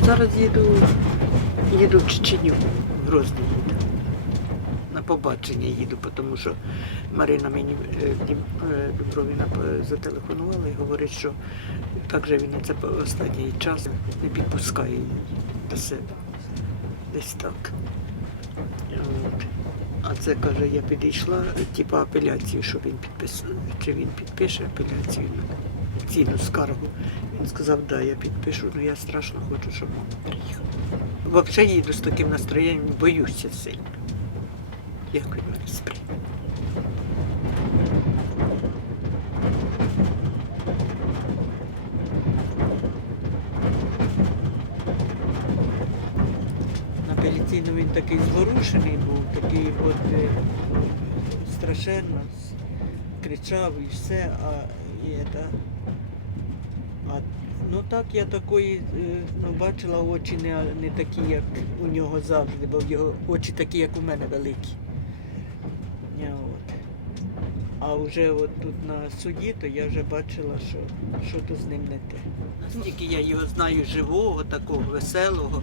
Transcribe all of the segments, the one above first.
зараз їду, їду в Чеченю, в Грозний їду. На побачення їду, тому що Марина мені е, е, Дубровіна е, зателефонувала і говорить, що як же він це останній час не підпускає її до себе. Десь так. От. А це каже, я підійшла, типу апеляцію, що він підпис... чи він підпише апеляцію на цінну скаргу. Він сказав, да, я підпишу, але я страшно хочу, щоб мама приїхала. Взагалі їду з таким настроєнням, боюся сильно. Як він мене сприйме. На апеляційну він такий зворушений був, такий от е, страшенно кричав і все, а і это, а, ну так я такої е, ну, бачила очі не, не такі, як у нього завжди, бо в його очі такі, як у мене великі. Я от. А вже от тут на суді, то я вже бачила, що, що то з ним не те. Наскільки я його знаю живого, такого веселого,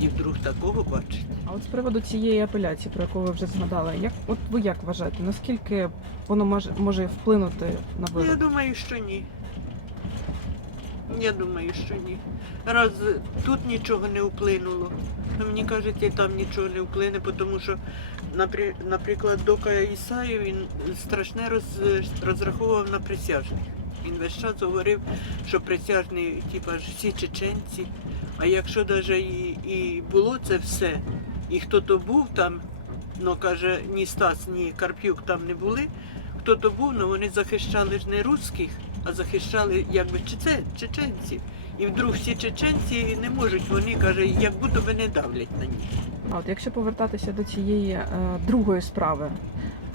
і вдруг такого бачить. А от з приводу цієї апеляції, про яку ви вже згадали, як от ви як вважаєте, наскільки воно може, може вплинути на Ну, Я думаю, що ні. Я думаю, що ні. Раз тут нічого не вплинуло, то мені кажуть, і там нічого не вплине, тому що, наприклад, Дока Ісаю він страшне роз, розраховував на присяжних. Він весь час говорив, що присяжні, типа всі чеченці. А якщо навіть і, і було це все, і хто то був там, ну каже, ні Стас, ні Карпюк там не були, хто то був, ну вони захищали ж не русських, а захищали якби чечен, чеченців. І вдруг всі чеченці не можуть, вони каже, як будто би не давлять на них. А от якщо повертатися до цієї е, другої справи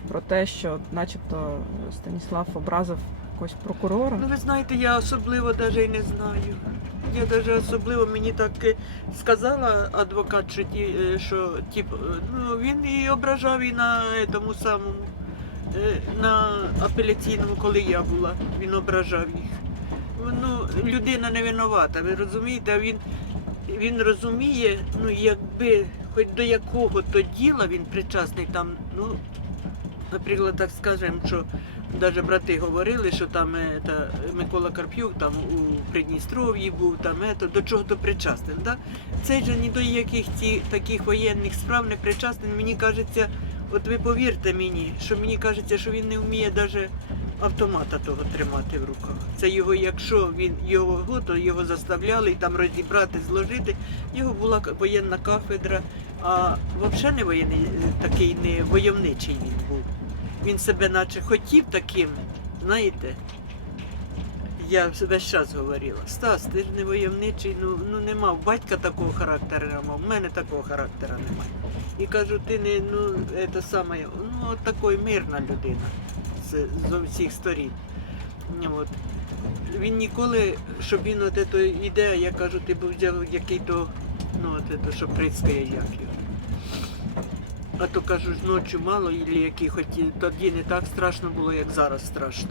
про те, що начебто Станіслав образив якогось прокурора. Ну ви знаєте, я особливо навіть і не знаю. Я навіть особливо мені так сказала адвокат, що ті, е, що тип, е, ну він і ображав і на тому самому на апеляційному, коли я була, він ображав їх. Ну, людина не винувата, ви розумієте, а він, він розуміє, ну якби хоч до якого то діла він причасний там, ну, наприклад, так скажемо, що навіть брати говорили, що там е, та, Микола Карп'юк там у Придністров'ї був, там ето, до чого то причастен. Да? Цей же ні до яких ті, таких воєнних справ не причастен. Мені кажеться, от ви повірте мені, що мені кажеться, що він не вміє навіть автомата того тримати в руках. Це його, якщо він його, то його заставляли і там розібрати, зложити. Його була воєнна кафедра, а взагалі не воєнний, е, такий не войовничий він був. Він себе наче хотів таким, знаєте. Я весь час говорила, Стас, ти ж не войовничий, ну, ну не мав батька такого характеру, не мав, в мене такого характеру немає. І кажу, ти не ну, це саме, ну от такої мирна людина з, з всіх сторін. От. Він ніколи, щоб він от ето іде, я кажу, ти б взяв який-то, ну от ето, що прицькає як його. А то кажу ночі мало, і які хоті, тоді не так страшно було, як зараз страшно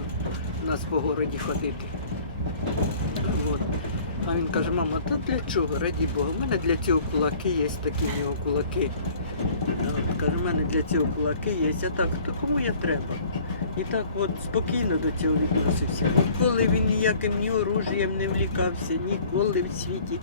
нас по городі ходити. От. А він каже, мама, та для чого, раді Бога, у мене для цього кулаки є, такі в нього кулаки. От, каже, у мене для цього кулаки є, а так, то кому я треба? І так от спокійно до цього відносився. Ніколи він ніяким ні оружієм не влікався, ніколи в світі.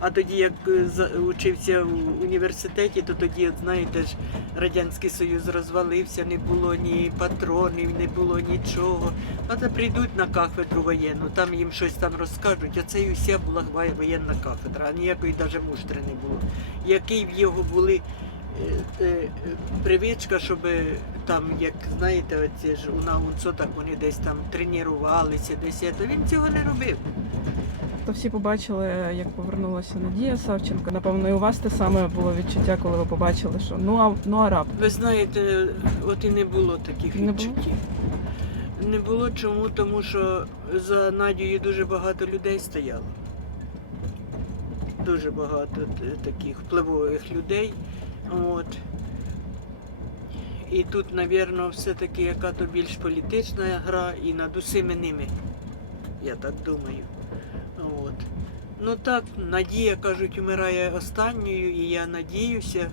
А тоді, як е, учився в університеті, то тоді, от, знаєте ж, Радянський Союз розвалився, не було ні патронів, не було нічого. А то прийдуть на кафедру воєнну, там їм щось там розкажуть, а це і вся була воєнна кафедра, а ніякої навіть муштри не було. Який в його були привичка, щоб там, як знаєте, оці ж у наунцо, так вони десь там тренувалися, десь то він цього не робив. То всі побачили, як повернулася Надія Савченко. Напевно, і у вас те саме було відчуття, коли ви побачили, що ну а ну а раптом. Ви знаєте, от і не було таких Не було? відчуттів. Не було чому, тому що за Надією дуже багато людей стояло. Дуже багато таких впливових людей. От. І тут, напевно, все-таки яка то більш політична гра і над усіми ними. Я так думаю. От. Ну так, надія, кажуть, умирає останньою, і я надіюся.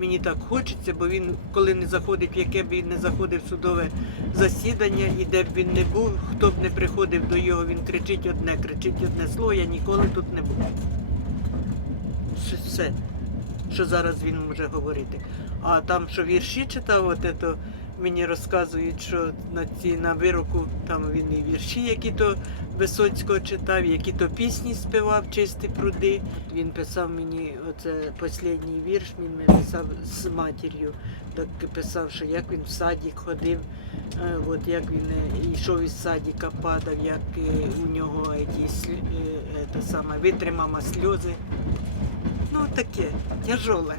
Мені так хочеться, бо він, коли не заходить, в яке б він не заходив судове засідання, і де б він не був, хто б не приходив до його, він кричить одне, кричить одне слово, я ніколи тут не був. Все, що зараз він може говорити. А там, що вірші читав, от ето, мені розказують, що на ці на вироку там він і вірші, які то Висоцького читав, які то пісні співав, чисті пруди. Він писав мені оце останній вірш, він мені писав з матір'ю. Так писав, що як він в садик ходив, е, от як він е, йшов із садика, падав, як е, у нього ті, те саме, витримама сльози. Ну таке, тяжоле.